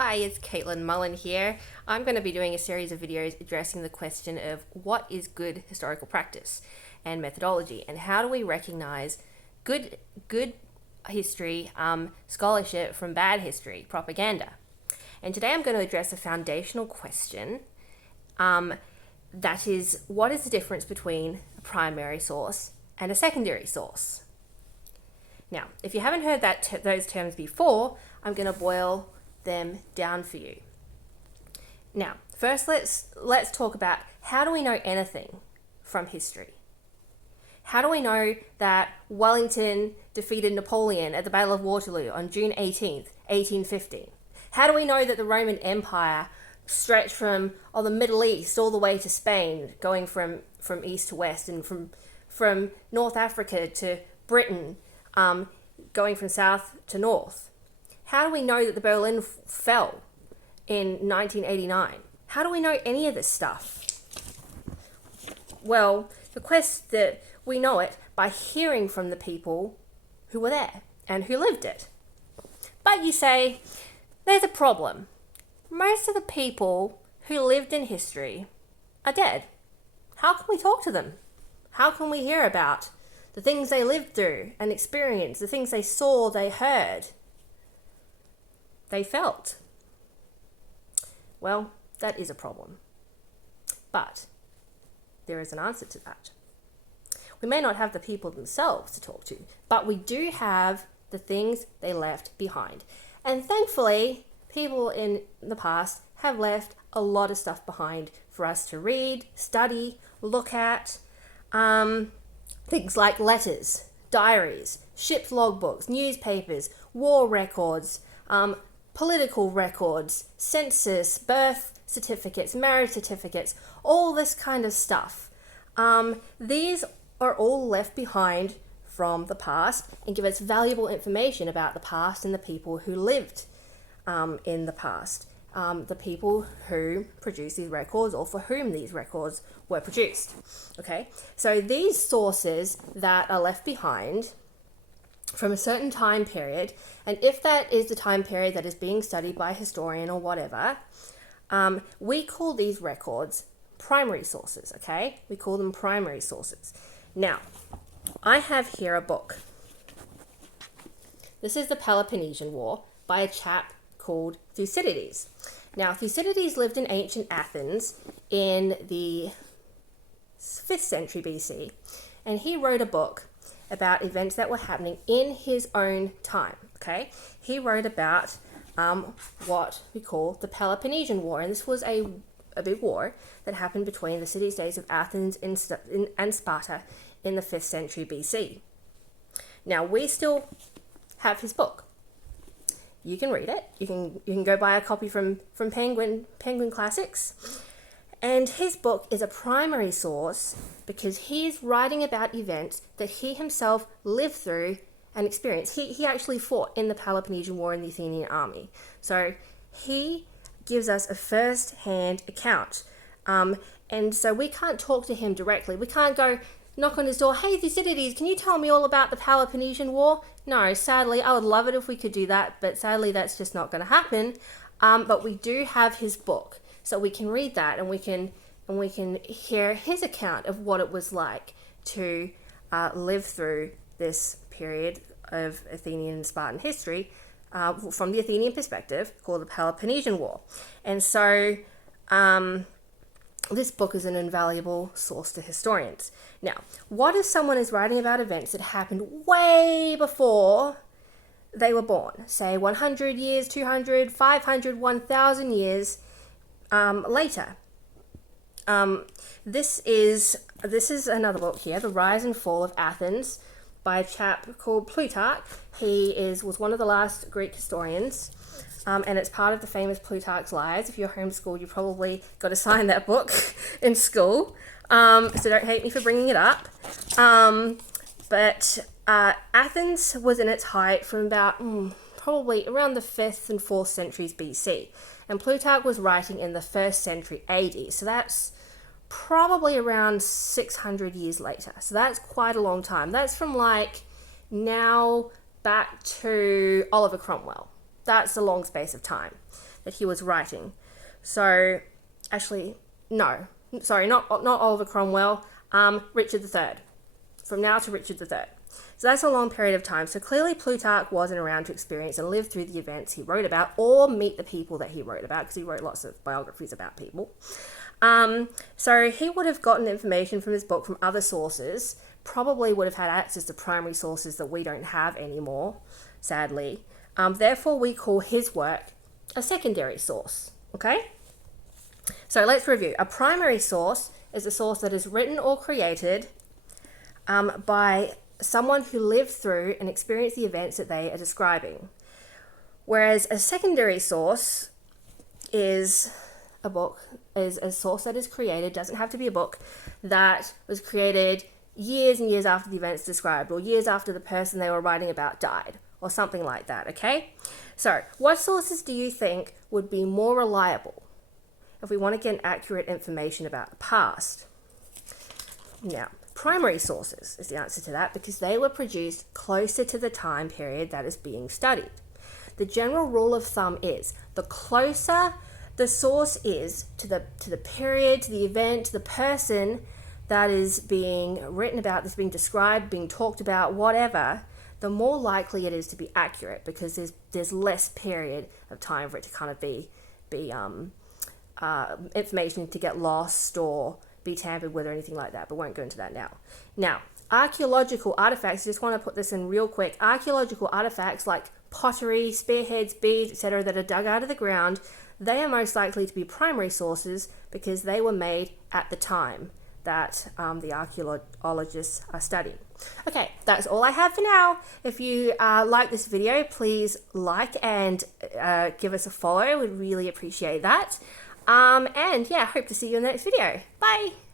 Hi, it's Caitlin Mullen here. I'm going to be doing a series of videos addressing the question of what is good historical practice and methodology, and how do we recognize good history, scholarship from bad history, propaganda. And today I'm going to address a foundational question, that is, what is the difference between a primary source and a secondary source? Now, if you haven't heard those terms before, I'm going to boil them down for you. Now, first let's talk about, how do we know anything from history? How do we know that Wellington defeated Napoleon at the Battle of Waterloo on June 18th, 1815? How do we know that the Roman Empire stretched from the Middle East all the way to Spain, going from east to west, and from North Africa to Britain, going from south to north? How do we know that the Berlin fell in 1989? How do we know any of this stuff? Well, the quest that we know it by hearing from the people who were there and who lived it. But you say, there's a problem. Most of the people who lived in history are dead. How can we talk to them? How can we hear about the things they lived through and experienced, the things they saw, they heard, they felt? Well, that is a problem. But there is an answer to that. We may not have the people themselves to talk to, but we do have the things they left behind. And thankfully, people in the past have left a lot of stuff behind for us to read, study, look at. Things like letters, diaries, ship's logbooks, newspapers, war records, political records, census, birth certificates, marriage certificates, all this kind of stuff. These are all left behind from the past and give us valuable information about the past and the people who lived in the past, the people who produced these records or for whom these records were produced. Okay, so these sources that are left behind from a certain time period, and if that is the time period that is being studied by a historian or whatever, we call these records primary sources, okay? We call them primary sources. Now, I have here a book. This is the Peloponnesian War by a chap called Thucydides. Now, Thucydides lived in ancient Athens in the 5th century BC, and he wrote a book about events that were happening in his own time, okay? He wrote about what we call the Peloponnesian War, and this was a big war that happened between the city-states of Athens and Sparta in the 5th century BC. Now, we still have his book. You can read it. You can go buy a copy from Penguin Classics. And his book is a primary source because he is writing about events that he himself lived through and experienced. He actually fought in the Peloponnesian War in the Athenian army. So he gives us a first-hand account. And so we can't talk to him directly. We can't go knock on his door, hey Thucydides, can you tell me all about the Peloponnesian War? No, sadly, I would love it if we could do that, but sadly that's just not going to happen. But we do have his book. So we can read that, and we can hear his account of what it was like to live through this period of Athenian and Spartan history from the Athenian perspective, called the Peloponnesian War. And so this book is an invaluable source to historians. Now, what if someone is writing about events that happened way before they were born? Say 100 years, 200, 500, 1,000 years later. This is another book here, The Rise and Fall of Athens, by a chap called Plutarch. He was one of the last Greek historians, and it's part of the famous Plutarch's Lives. If you're homeschooled, you probably got to sign that book in school, so don't hate me for bringing it up. But Athens was in its height from about probably around the 5th and 4th centuries BC. And Plutarch was writing in the 1st century AD. So that's probably around 600 years later. So that's quite a long time. That's from like now back to Oliver Cromwell. that's a long space of time that he was writing. So, actually, no. Sorry, not Oliver Cromwell, Richard III. From now to Richard III. So that's a long period of time. So clearly Plutarch wasn't around to experience and live through the events he wrote about or meet the people that he wrote about, because he wrote lots of biographies about people. So he would have gotten information from his book from other sources, probably would have had access to primary sources that we don't have anymore, sadly. Therefore, we call his work a secondary source, okay? So let's review. A primary source is a source that is written or created by someone who lived through and experienced the events that they are describing. Whereas a secondary source is a book, is a source that is created, doesn't have to be a book, that was created years and years after the events described, or years after the person they were writing about died, or something like that, okay? So, what sources do you think would be more reliable if we want to get accurate information about the past? Now, primary sources is the answer to that, because they were produced closer to the time period that is being studied. The general rule of thumb is the closer the source is to the period, to the event, to the person that is being written about, that's being described, being talked about, whatever, the more likely it is to be accurate, because there's less period of time for it to kind of be information to get lost or be tampered with or anything like that, but won't go into that now. Now, archaeological artifacts, I just want to put this in real quick. Archaeological artifacts like pottery, spearheads, beads, etc., that are dug out of the ground, they are most likely to be primary sources because they were made at the time that the archaeologists are studying. Okay, that's all I have for now. If you like this video, please like and give us a follow. We'd really appreciate that. And yeah, hope to see you in the next video. Bye!